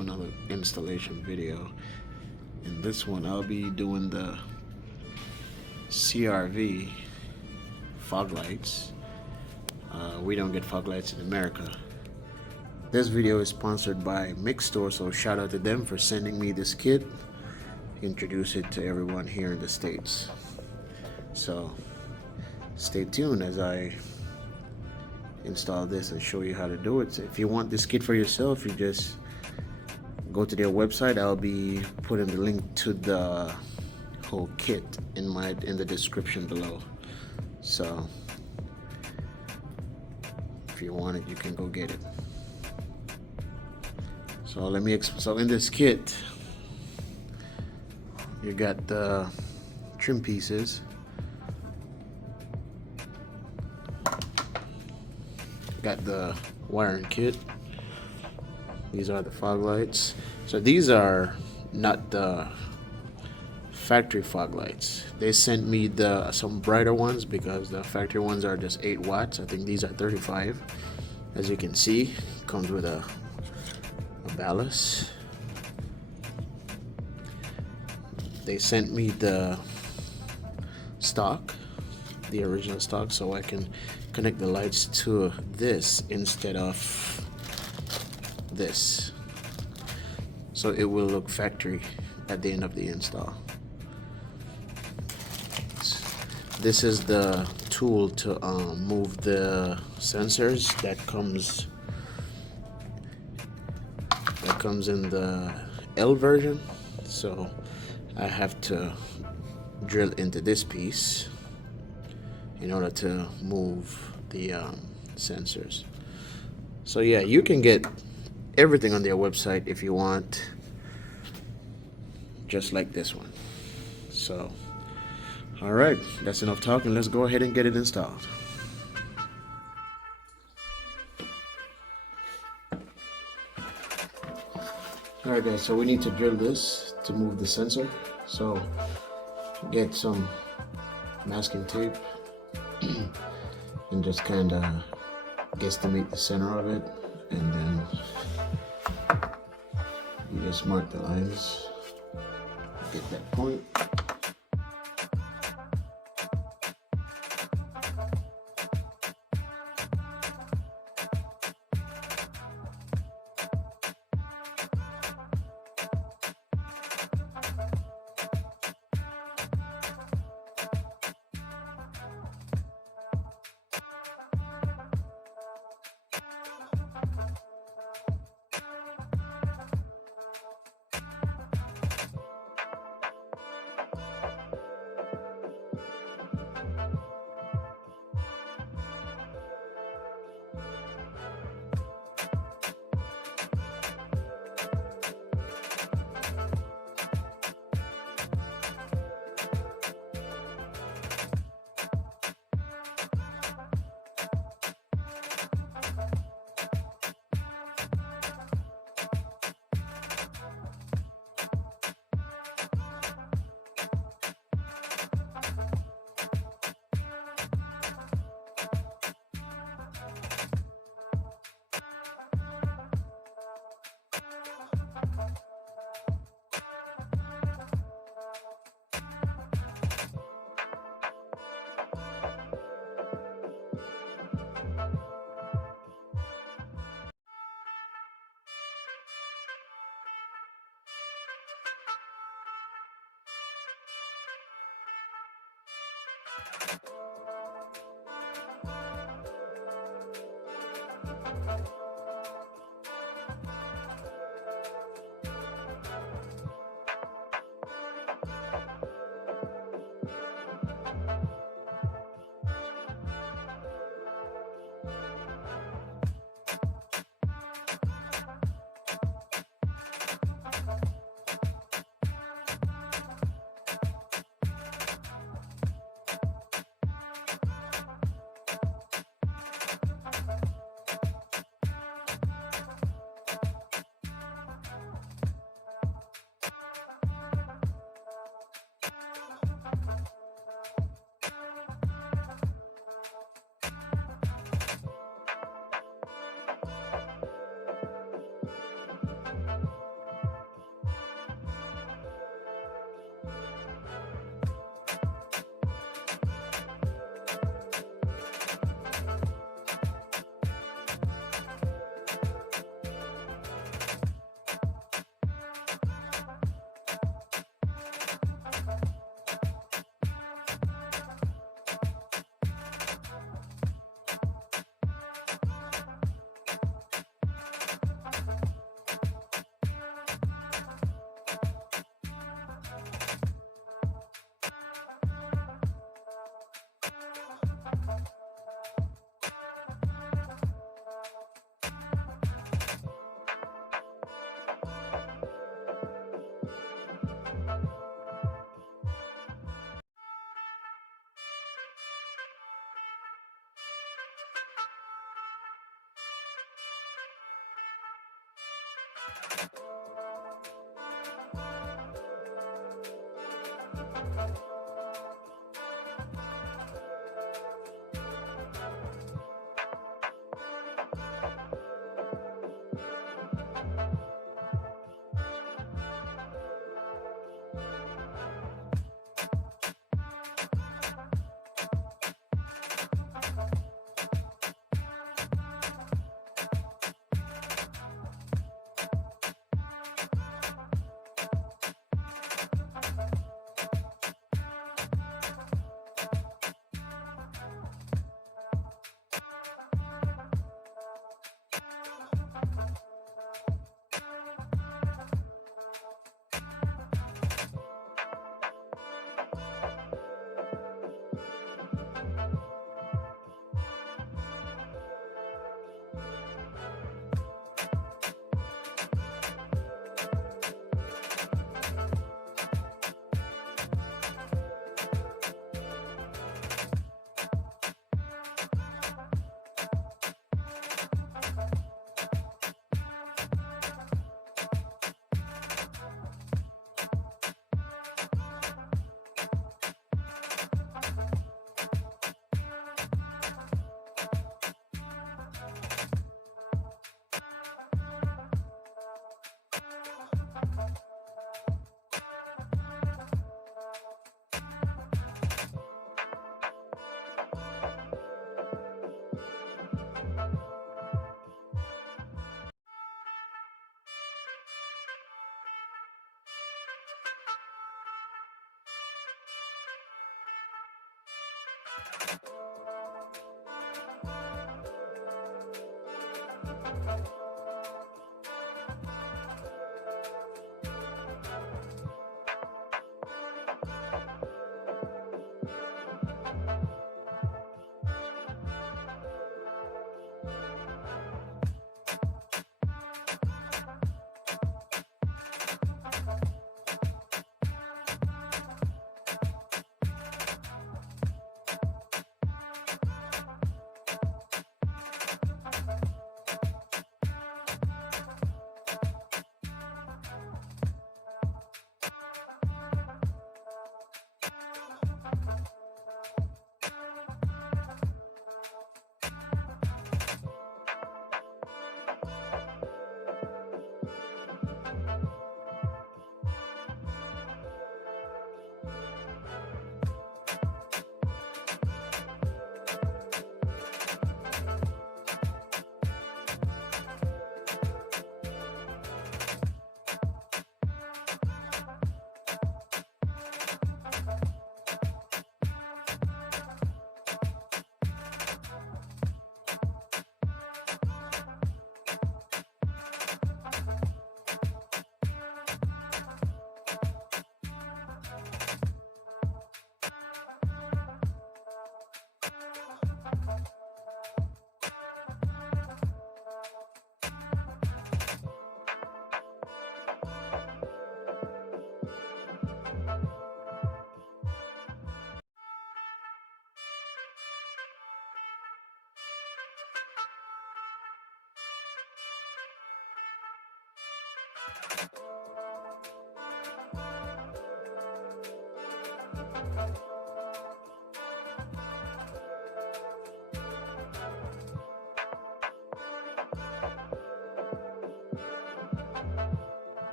to another installation video. In this one I'll be doing the CRV fog lights. We don't get fog lights in America. This video is sponsored by MIKSTORE, so shout out to them for sending me this kit. Introduce it to everyone here in the States. So stay tuned as I install this and show you how to do it. So if you want this kit for yourself, you just go to their website. I'll be putting the link to the whole kit in the description below. So if you want it, you can go get it. So so in this kit, you got the trim pieces, got the wiring kit. These are the fog lights. So these are not the factory fog lights. They sent me some brighter ones because the factory ones are just 8 watts. I think these are 35. As you can see, comes with a ballast. They sent me the stock, the original stock, so I can connect the lights to this instead of this, so it will look factory at the end of the install. This is the tool to move the sensors that comes in the L version. So I have to drill into this piece in order to move the sensors. So yeah, you can get everything on their website if you want, just like this one. So alright, that's enough talking. Let's go ahead and get it installed. Alright guys, so we need to drill this to move the sensor. So get some masking tape and just kind of guesstimate the center of it, and then you just mark the lines, get that point.